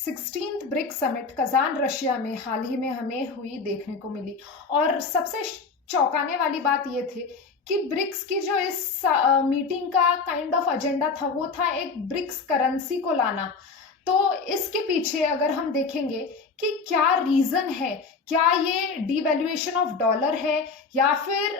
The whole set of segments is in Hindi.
16th BRICS summit Kazan Russia में हाल ही में हमें हुई देखने को मिली। और सबसे चौंकाने वाली बात ये थी कि ब्रिक्स की जो इस मीटिंग का काइंड ऑफ एजेंडा था वो था एक ब्रिक्स करेंसी को लाना। तो इसके पीछे अगर हम देखेंगे कि क्या रीजन है, क्या ये डिवैल्यूएशन ऑफ डॉलर है या फिर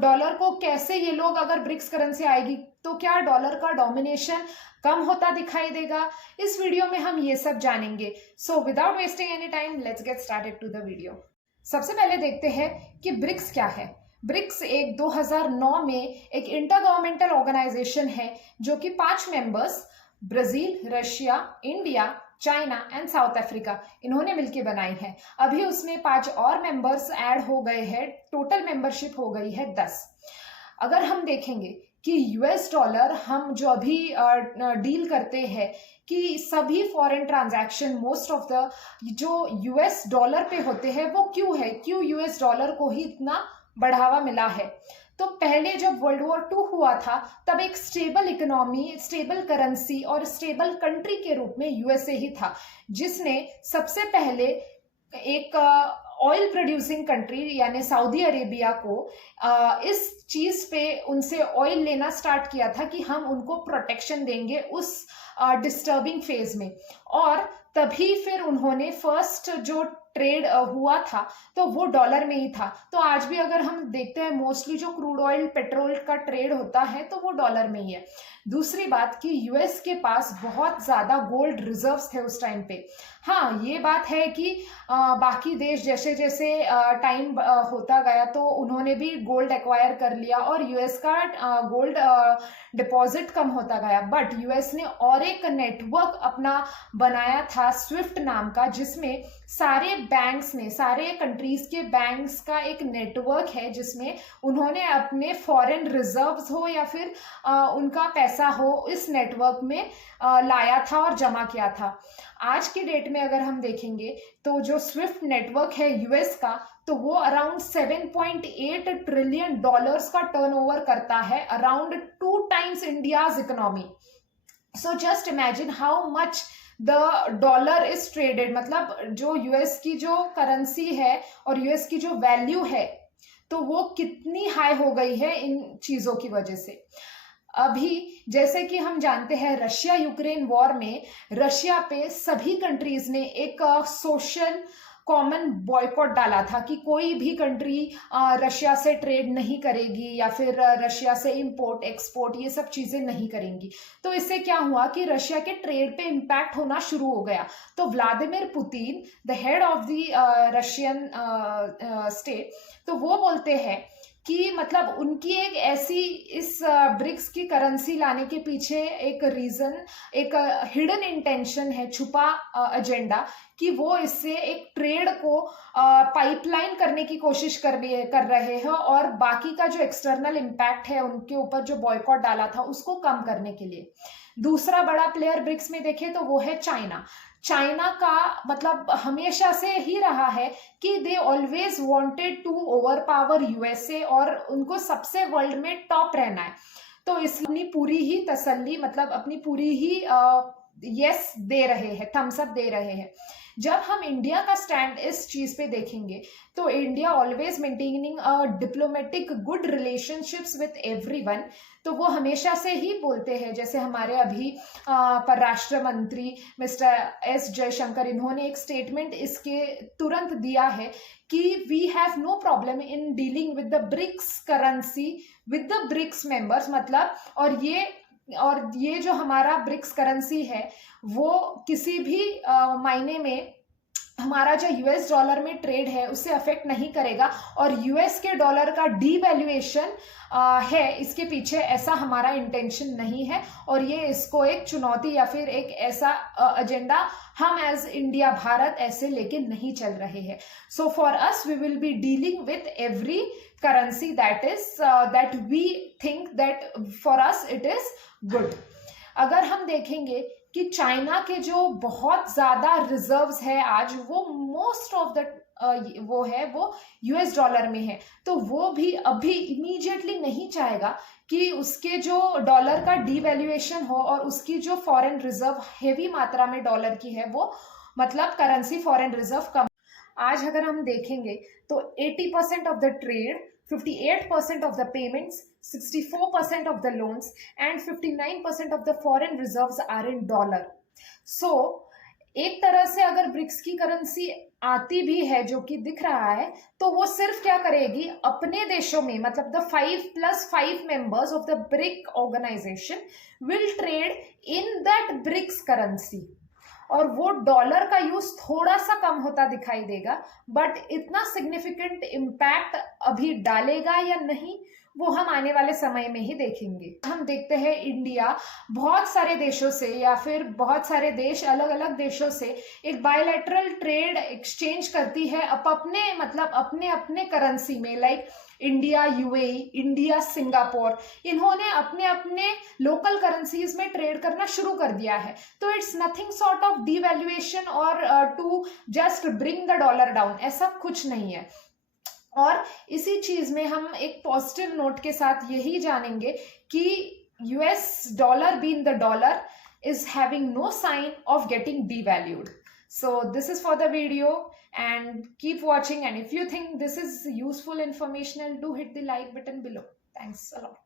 डॉलर को कैसे ये लोग, अगर ब्रिक्स करेंसी आएगी तो क्या डॉलर का डोमिनेशन कम होता दिखाई देगा, इस वीडियो में हम ये सब जानेंगे। So without wasting any time let's get started to the video. सबसे पहले देखते हैं कि ब्रिक्स क्या है। ब्रिक्स एक 2009 में एक इंटर गवर्नमेंटल ऑर्गेनाइजेशन है जो कि 5 members Brazil, Russia, India, China and south Africa इन्होंने मिलकर बनाई है। अभी उसमें 5 और मेंबर्स ऐड हो गए हैं, टोटल मेंबरशिप हो गई है 10। अगर हम देखेंगे कि यूएस डॉलर हम जो अभी डील करते हैं कि सभी foreign transaction most of the जो यूएस डॉलर पे होते हैं वो क्यों यूएस डॉलर को ही इतना बढ़ावा मिला है। तो पहले जब वर्ल्ड वॉर 2 हुआ था तब एक स्टेबल इकोनॉमी, स्टेबल करेंसी और स्टेबल कंट्री के रूप में यूएसए ही था, जिसने सबसे पहले एक ऑयल प्रोड्यूसिंग कंट्री यानी सऊदी अरेबिया को इस चीज पे उनसे ऑयल लेना स्टार्ट किया था कि हम उनको प्रोटेक्शन देंगे उस डिस्टर्बिंग फेज में। और तभी फिर उन्होंने फर्स्ट जो ट्रेड हुआ था तो वो डॉलर में ही था। तो आज भी अगर हम देखते हैं मोस्टली जो क्रूड ऑयल पेट्रोल का ट्रेड होता है तो वो डॉलर में ही है। दूसरी बात कि यूएस के पास बहुत ज्यादा गोल्ड रिजर्व्स थे उस टाइम पे। हाँ, ये बात है कि बाकी देश जैसे जैसे टाइम होता गया तो उन्होंने भी गोल्ड एक्वायर कर लिया और यूएस का गोल्ड डिपॉजिट कम होता गया। बट यूएस ने और एक नेटवर्क अपना बनाया था स्विफ्ट नाम का, जिसमें सारे बैंक्स में, सारे कंट्रीज के बैंक्स का एक नेटवर्क है जिसमें उन्होंने अपने फॉरेन रिजर्व्स हो या फिर उनका पैसा हो इस नेटवर्क में लाया था और जमा किया था। आज की डेट में अगर हम देखेंगे तो जो स्विफ्ट नेटवर्क है यूएस का तो वो अराउंड 7.8 ट्रिलियन डॉलर्स का टर्नओवर करता है, around 2 times India's economy. So just imagine how much the dollar is traded, मतलब जो यूएस की जो करेंसी है और यूएस की जो वैल्यू है तो वो कितनी हाई हो गई है इन चीजों की वजह से। अभी जैसे कि हम जानते हैं रशिया यूक्रेन वॉर में रशिया पे सभी कंट्रीज ने एक सोशल कॉमन बॉयकॉट डाला था कि कोई भी कंट्री रशिया से ट्रेड नहीं करेगी या फिर रशिया से इंपोर्ट एक्सपोर्ट ये सब चीजें नहीं करेंगी। तो इससे क्या हुआ कि रशिया के ट्रेड पे इम्पैक्ट होना शुरू हो गया। तो Vladimir Putin, the head of the Russian state, तो वो बोलते हैं कि मतलब उनकी एक ऐसी इस ब्रिक्स की करेंसी लाने के पीछे एक रीजन, एक हिडन इंटेंशन है, छुपा एजेंडा, कि वो इससे एक ट्रेड को पाइपलाइन करने की कोशिश कर रहे हैं और बाकी का जो एक्सटर्नल इम्पैक्ट है उनके ऊपर जो बॉयकॉट डाला था उसको कम करने के लिए। दूसरा बड़ा प्लेयर ब्रिक्स में देखे तो वो है चाइना। चाइना का मतलब हमेशा से ही रहा है कि they always wanted to overpower USA और उनको सबसे वर्ल्ड में टॉप रहना है। तो इसलिए अपनी पूरी ही तसल्ली, मतलब अपनी पूरी ही यस दे रहे हैं, थम्स अप दे रहे हैं। जब हम इंडिया का स्टैंड इस चीज पे देखेंगे तो India always maintaining a diplomatic good relationships with everyone. तो वो हमेशा से ही बोलते हैं, जैसे हमारे अभी परराष्ट्र मंत्री मिस्टर एस जयशंकर, इन्होंने एक स्टेटमेंट इसके तुरंत दिया है कि we have no problem in dealing with the BRICS currency with the BRICS members. मतलब और ये जो हमारा ब्रिक्स करेंसी है वो किसी भी मायने में हमारा जो यूएस डॉलर में ट्रेड है उससे अफेक्ट नहीं करेगा। और यूएस के डॉलर का डीवैल्यूएशन है, इसके पीछे ऐसा हमारा इंटेंशन नहीं है और ये इसको एक चुनौती या फिर एक ऐसा एजेंडा हम एज इंडिया, भारत ऐसे लेके नहीं चल रहे हैं। So for us we will be dealing with every currency that we think that for us it is good। अगर हम देखेंगे कि चाइना के जो बहुत ज्यादा रिजर्व्स है आज, वो मोस्ट ऑफ द वो यूएस डॉलर में है, तो वो भी अभी इमीडिएटली नहीं चाहेगा कि उसके जो डॉलर का डीवैल्यूएशन हो और उसकी जो फॉरेन रिजर्व हेवी मात्रा में डॉलर की है वो मतलब करेंसी फॉरेन रिजर्व कम। आज अगर हम देखेंगे तो 80% of the trade, 58% of the payments, 64% of the loans and 59% of the foreign reserves are in dollar. So एक तरह से अगर ब्रिक्स की करेंसी आती भी है जो कि दिख रहा है, तो वो सिर्फ क्या करेगी, अपने देशों में, मतलब the 5+5 members of the BRIC organisation will trade in that BRICS currency, और वो डॉलर का यूज थोड़ा सा कम होता दिखाई देगा, बट इतना सिग्निफिकेंट इम्पैक्ट अभी डालेगा या नहीं वो हम आने वाले समय में ही देखेंगे। हम देखते हैं इंडिया बहुत सारे देशों से या फिर बहुत सारे देश अलग अलग देशों से एक बायलैटरल ट्रेड एक्सचेंज करती है अपने मतलब अपने अपने करेंसी में, like India UAE, India Singapore, इन्होंने अपने अपने लोकल करेंसीज में ट्रेड करना शुरू कर दिया है। तो it's nothing sort of devaluation और to just bring the dollar down, ऐसा कुछ नहीं है। और इसी चीज में हम एक पॉजिटिव नोट के साथ यही जानेंगे कि US dollar being the dollar is having no sign of getting devalued. So this is for the video, and keep watching, and if you think this is useful informational, do hit the like button below. Thanks a lot.